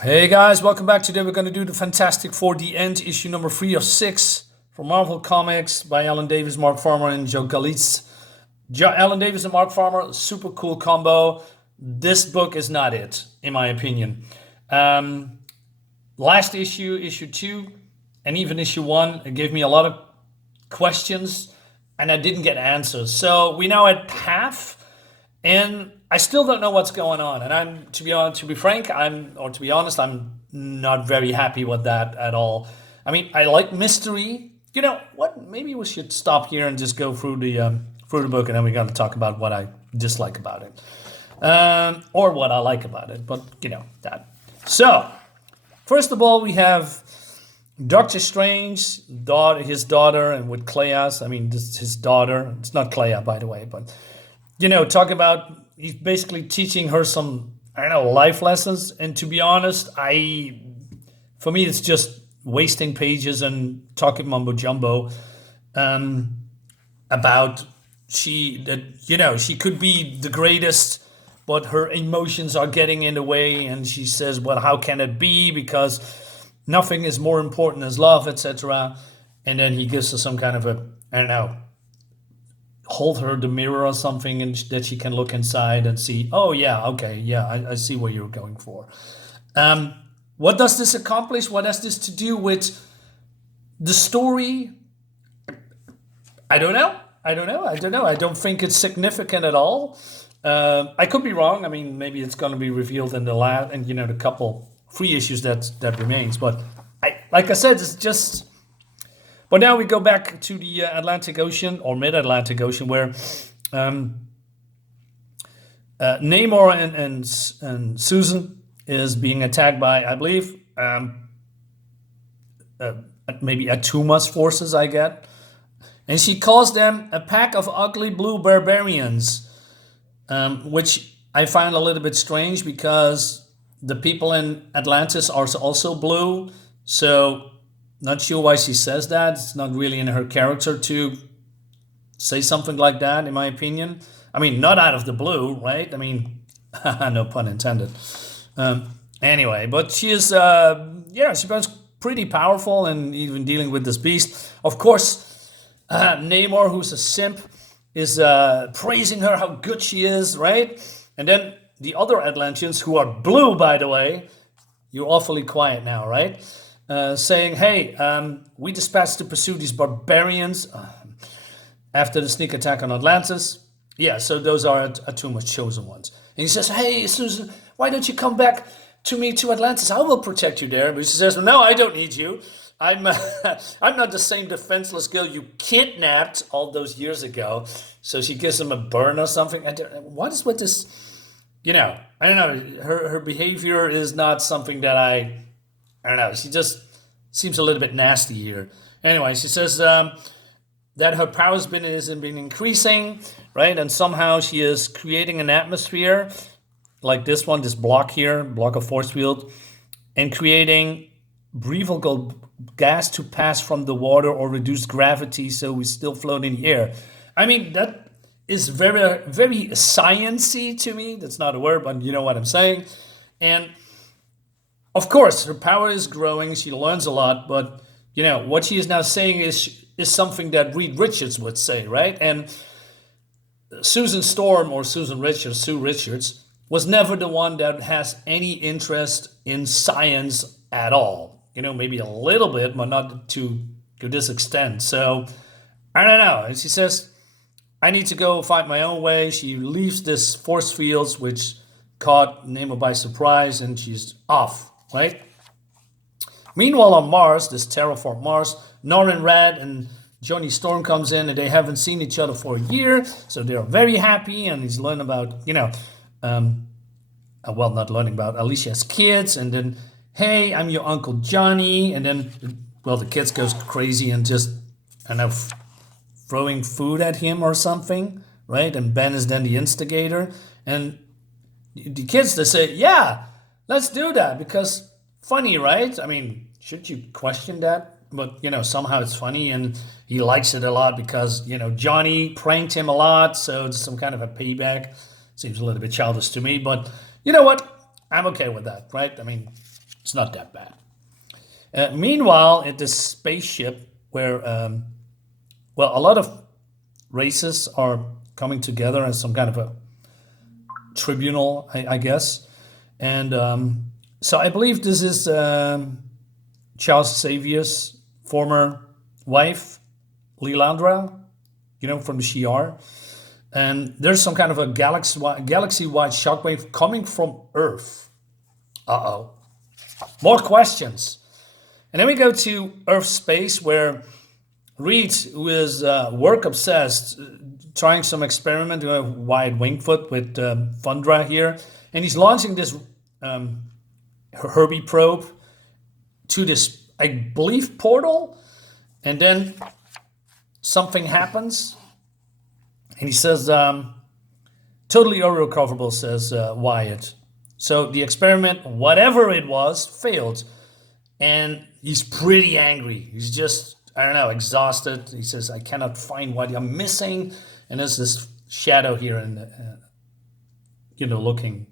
Hey guys, welcome back. Today we're going to do the Fantastic Four The End, issue number 3 of 6 from Marvel Comics by Alan Davis, Mark Farmer, and Joe Galitz. Alan Davis and Mark Farmer, super cool combo. This book is not it, in my opinion. Last issue, issue 2, and even issue 1, it gave me a lot of questions, and I didn't get answers. So we now at half, and I still don't know what's going on. And I'm, to be frank, I'm not very happy with that at all. I mean, I like mystery. You know what? Maybe we should stop here and just go through the book, and then we got to talk about what I dislike about it, or what I like about it. But that. So first of all, we have Doctor Strange, his daughter, and with Clea's. I mean, this his daughter. It's not Clea, by the way, but talk about he's basically teaching her some, I don't know, life lessons. And to be honest, for me it's just wasting pages and talking mumbo jumbo about she could be the greatest, but her emotions are getting in the way, and she says, well, how can it be, because nothing is more important as love, etc. And then he gives her some kind of a, I don't know, hold her the mirror or something, and that she can look inside and see, oh yeah, okay, yeah, I see what you're going for. What does this accomplish? What has this to do with the story? I don't know. I don't think it's significant at all. I could be wrong. I mean, maybe it's going to be revealed in the last, and the couple 3 issues that remains. But like I said, it's just. But now we go back to the Atlantic Ocean, or mid-Atlantic Ocean, where Namor and Susan is being attacked by, I believe, maybe Atuma's forces, I get. And she calls them a pack of ugly blue barbarians, which I find a little bit strange because the people in Atlantis are also blue. So not sure why she says that. It's not really in her character to say something like that, in my opinion. I mean, not out of the blue, right? I mean, no pun intended. Anyway, but she is, she becomes pretty powerful, and even dealing with this beast. Of course, Namor, who's a simp, is praising her, how good she is, right? And then the other Atlanteans, who are blue, by the way, you're awfully quiet now, right? Saying, hey, we dispatched to pursue these barbarians after the sneak attack on Atlantis. Yeah, so those are Atuma's chosen ones. And he says, hey, Susan, why don't you come back to me to Atlantis? I will protect you there. But she says, no, I don't need you. I'm not the same defenseless girl you kidnapped all those years ago. So she gives him a burn or something. What is with this? I don't know. Her behavior is not something that I don't know. She just seems a little bit nasty here. Anyway, she says that her power has been increasing, right? And somehow she is creating an atmosphere like this one, this block here, block of force field, and creating breathable gas to pass from the water or reduce gravity, so we still float in the air. I mean, that is very, very science-y to me. That's not a word, but you know what I'm saying. And of course, her power is growing. She learns a lot, but what she is now saying is something that Reed Richards would say, right? And Susan Storm, or Susan Richards, Sue Richards, was never the one that has any interest in science at all. Maybe a little bit, but not to this extent. So I don't know. And she says, I need to go find my own way. She leaves this force fields, which caught Namor by surprise, and she's off. Right? Meanwhile, on Mars, this terraformed Mars, Norrin Rad and Johnny Storm comes in, and they haven't seen each other for a year, so they're very happy. And he's learning about, not learning about Alicia's kids, and then, hey, I'm your Uncle Johnny, and then, well, the kids goes crazy and just, I don't know, throwing food at him or something, right? And Ben is then the instigator, and the kids, they say, yeah, let's do that, because funny, right? I mean, should you question that? But, somehow it's funny, and he likes it a lot because, Johnny pranked him a lot, so it's some kind of a payback. Seems a little bit childish to me, but you know what? I'm okay with that, right? I mean, it's not that bad. Meanwhile, at this spaceship where, well, a lot of races are coming together as some kind of a tribunal, I guess. And so I believe this is Charles Xavier's former wife, Lilandra, from the Shi'ar. And there's some kind of a galaxy-wide shockwave coming from Earth. Uh-oh. More questions. And then we go to Earth space, where Reed, who is work obsessed, trying some experiment with Wyatt Wingfoot with Fundra here, and he's launching this Herbie probe to this, I believe, portal, and then something happens, and he says, "Totally irrecoverable," says Wyatt. So the experiment, whatever it was, failed, and he's pretty angry. He's just, I don't know, exhausted. He says, "I cannot find what I'm missing." And there's this shadow here, and looking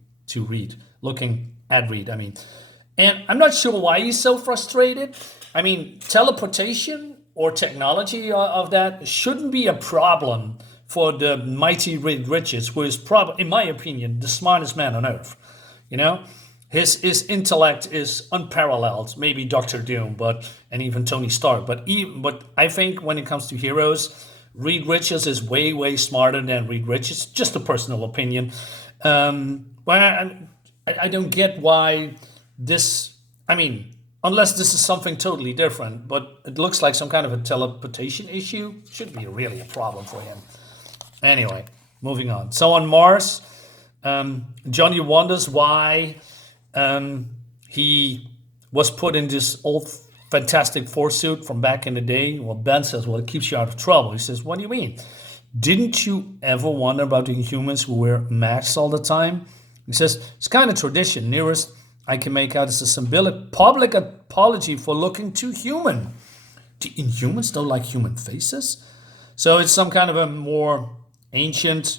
at Reed. I mean, and I'm not sure why he's so frustrated. I mean, teleportation or technology of that shouldn't be a problem for the mighty Reed Richards, who is probably, in my opinion, the smartest man on Earth. His intellect is unparalleled. Maybe Doctor Doom, and even Tony Stark. But I think when it comes to heroes, Reed Richards is way, way smarter than Reed Richards. Just a personal opinion. But I don't get why this. I mean, unless this is something totally different. But it looks like some kind of a teleportation issue. Should be really a problem for him. Anyway, moving on. So on Mars, Johnny wonders why he was put in this old Fantastic Four suit from back in the day. Well, Ben says, well, it keeps you out of trouble. He says, what do you mean? Didn't you ever wonder about the Inhumans who wear masks all the time? He says, it's kind of tradition. Nearest I can make out is a symbolic public apology for looking too human. The Inhumans don't like human faces? So it's some kind of a more ancient,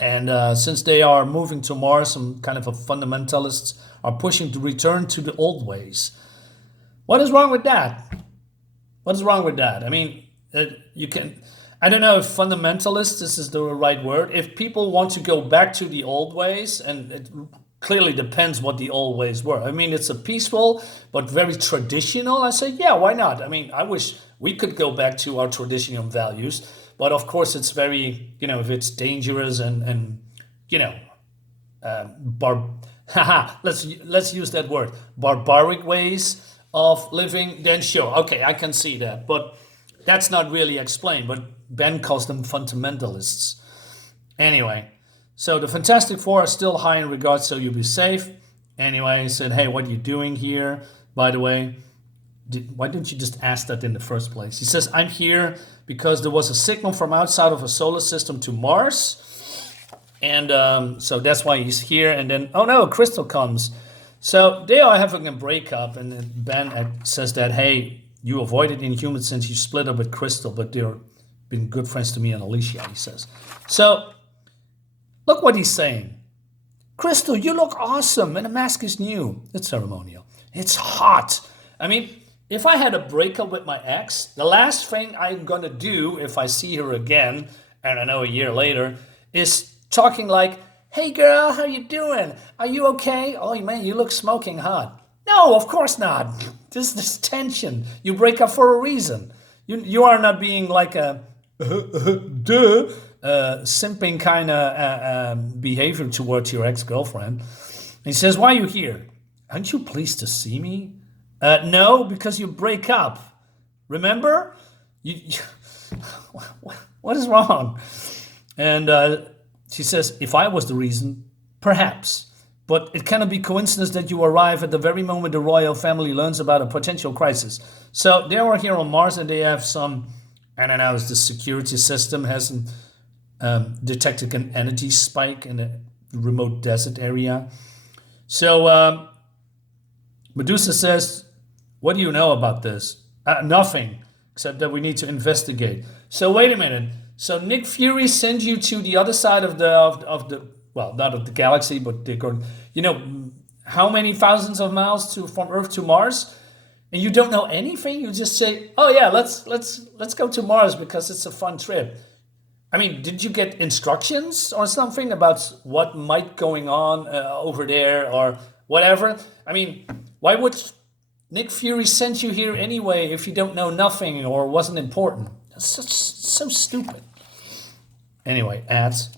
and since they are moving to Mars, some kind of a fundamentalists are pushing to return to the old ways. What is wrong with that? What is wrong with that? I mean, I don't know if fundamentalist, this is the right word. If people want to go back to the old ways, and it clearly depends what the old ways were. I mean, it's a peaceful but very traditional. I say, yeah, why not? I mean, I wish we could go back to our traditional values. But of course, it's very, if it's dangerous and let's use that word, barbaric ways of living, then sure, okay, I can see that. But that's not really explained. But Ben calls them fundamentalists. Anyway, so the Fantastic Four are still high in regard, so you'll be safe. Anyway, he said, hey, what are you doing here? By the way, why didn't you just ask that in the first place? He says, I'm here because there was a signal from outside of a solar system to Mars. And so that's why he's here. And then, oh no, Crystal comes. So they are having a breakup. And then Ben says that, hey, you avoided Inhumans since you split up with Crystal, but they've been good friends to me and Alicia, he says. So look what he's saying. Crystal, you look awesome. And the mask is new. It's ceremonial. It's hot. I mean, if I had a breakup with my ex, the last thing I'm going to do if I see her again, and I know a year later, is talking like, hey girl, how you doing? Are you okay? Oh man, you look smoking hot. No, of course not. There's this tension. You break up for a reason. You are not being like a simping kind of behavior towards your ex-girlfriend. He says, why are you here? Aren't you pleased to see me? No, because you break up. Remember? What is wrong? And she says, if I was the reason, perhaps. But it cannot be coincidence that you arrive at the very moment the royal family learns about a potential crisis. So they are here on Mars and they have some, I don't know, the security system hasn't detected an energy spike in a remote desert area. So Medusa says, what do you know about this? Nothing, except that we need to investigate. So wait a minute. So Nick Fury sends you to the other side of the well, not of the galaxy, but they're going, how many thousands of miles from Earth to Mars? And you don't know anything. You just say, "Oh yeah, let's go to Mars because it's a fun trip." I mean, did you get instructions or something about what might going on over there or whatever? I mean, why would Nick Fury send you here anyway if you don't know nothing or wasn't important? That's so stupid. Anyway, ads.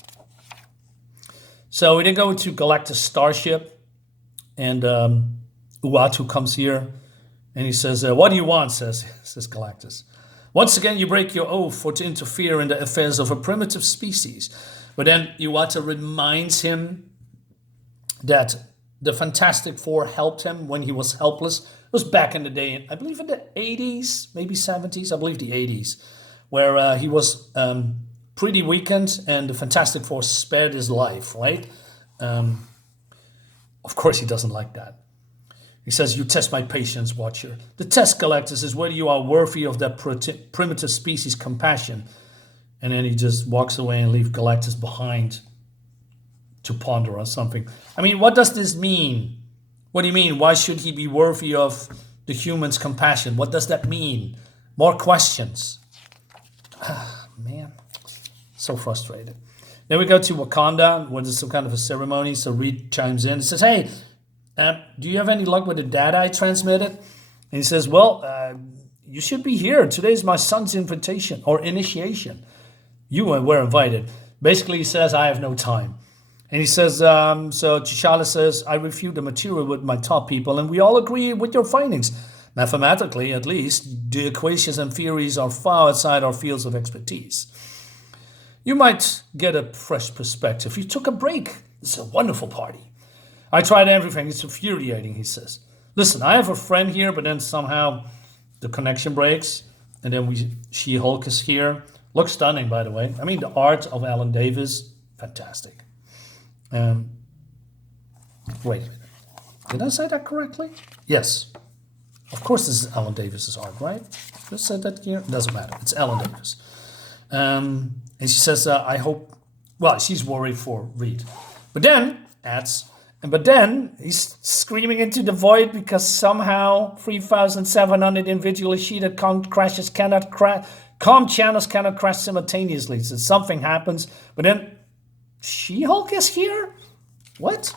So we then go to Galactus Starship, and Uatu comes here, and he says, "What do you want?" says Galactus. "Once again, you break your oath for to interfere in the affairs of a primitive species." But then Uatu reminds him that the Fantastic Four helped him when he was helpless. It was back in the day, I believe in the 80s, maybe 70s, I believe the 80s, where he was pretty weakened, and the Fantastic Four spared his life, right? Of course, he doesn't like that. He says, "You test my patience, Watcher. The test, Galactus, is whether you are worthy of that primitive species' compassion." And then he just walks away and leaves Galactus behind to ponder on something. I mean, what does this mean? What do you mean? Why should he be worthy of the human's compassion? What does that mean? More questions. Man. So frustrated. Then we go to Wakanda, where there's some kind of a ceremony. So Reed chimes in and says, "Hey, do you have any luck with the data I transmitted?" And he says, "Well, you should be here. Today's my son's invitation or initiation. You were invited." Basically, he says, "I have no time." And he says, so T'Challa says, "I reviewed the material with my top people, and we all agree with your findings. Mathematically, at least, the equations and theories are far outside our fields of expertise. You might get a fresh perspective. You took a break. It's a wonderful party. I tried everything. It's infuriating," he says. "Listen, I have a friend here," but then somehow the connection breaks. And then She-Hulk is here. Looks stunning, by the way. I mean, the art of Alan Davis, fantastic. Wait a minute. Did I say that correctly? Yes. Of course this is Alan Davis's art, right? Just said that here. Doesn't matter. It's Alan Davis. And she says, "I hope..." Well, she's worried for Reed. But then, but then he's screaming into the void because somehow 3,700 individually sheeted com channels cannot crash simultaneously. So something happens. But then She-Hulk is here? What?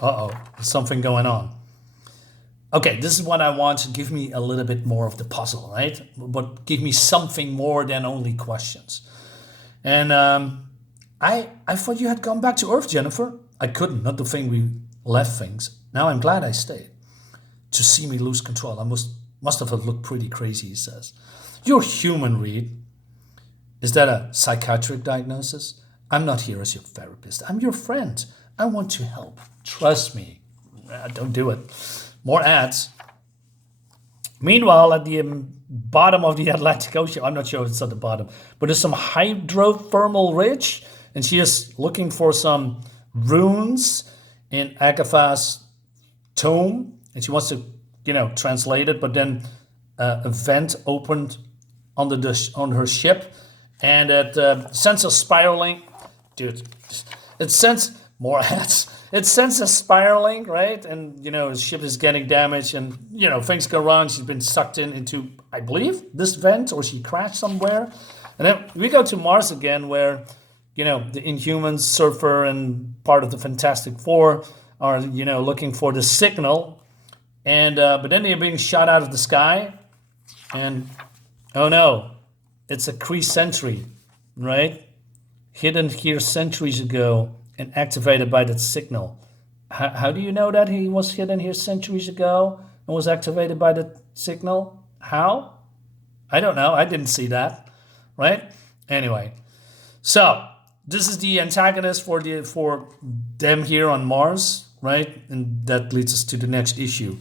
Uh-oh. There's something going on. Okay, this is what I want to give me a little bit more of the puzzle, right? But give me something more than only questions. And I thought you had gone back to Earth, Jennifer. I couldn't, not the thing we left things. Now I'm glad I stayed. To see me lose control, I must have looked pretty crazy, he says. You're human, Reed. Is that a psychiatric diagnosis? I'm not here as your therapist. I'm your friend. I want to help. Trust me. Don't do it. More ads. Meanwhile, at the bottom of the Atlantic Ocean, I'm not sure if it's at the bottom, but there's some hydrothermal ridge, and she is looking for some runes in Agatha's tome, and she wants to, translate it, but then a vent opened on her ship, and it sends a spiraling, dude, it sends more ads. It sends a spiraling, right? And, his ship is getting damaged and, things go wrong. She's been sucked into, I believe, this vent, or she crashed somewhere. And then we go to Mars again where, the Inhumans, Surfer, and part of the Fantastic Four are, looking for the signal. And, but then they're being shot out of the sky. And, oh no, it's a Kree sentry, right? Hidden here centuries ago and activated by that signal. How do you know that he was hidden here centuries ago and was activated by the signal? How? I don't know. I didn't see that, right? Anyway, so this is the antagonist for them here on Mars, right? And that leads us to the next issue.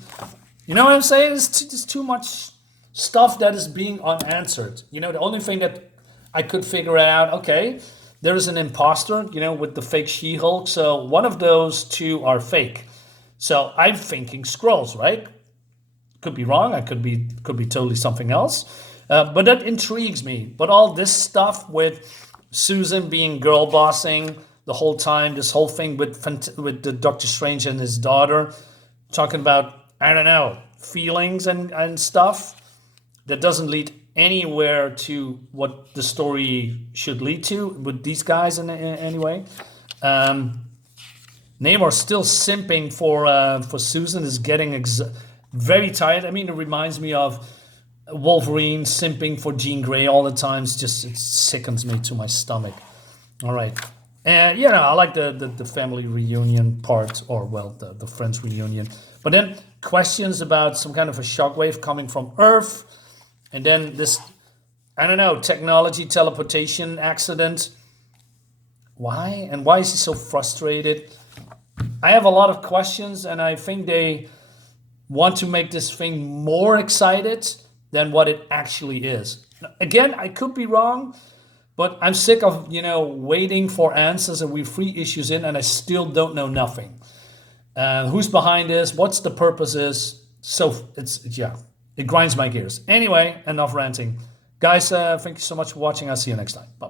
You know what I'm saying? There's too much stuff that is being unanswered. The only thing that I could figure out, okay, there is an imposter, with the fake She-Hulk. So one of those two are fake. So I'm thinking Skrulls, right? Could be wrong. I could be totally something else. But that intrigues me. But all this stuff with Susan being girl bossing the whole time. This whole thing with the Doctor Strange and his daughter talking about, I don't know, feelings and stuff that doesn't lead anywhere to what the story should lead to with these guys in any way. Namor still simping for Susan is getting very tired. I mean, it reminds me of Wolverine simping for Jean Grey all the time. It sickens me to my stomach. All right. And, I like the family reunion part, or, well, the friends reunion. But then questions about some kind of a shockwave coming from Earth. And then this, I don't know, technology teleportation accident. Why? And why is he so frustrated? I have a lot of questions, and I think they want to make this thing more excited than what it actually is. Again, I could be wrong, but I'm sick of, waiting for answers, and we're 3 issues in, and I still don't know nothing. Who's behind this? What's the purpose is? So it grinds my gears. Anyway, enough ranting. Guys, thank you so much for watching. I'll see you next time. Bye-bye.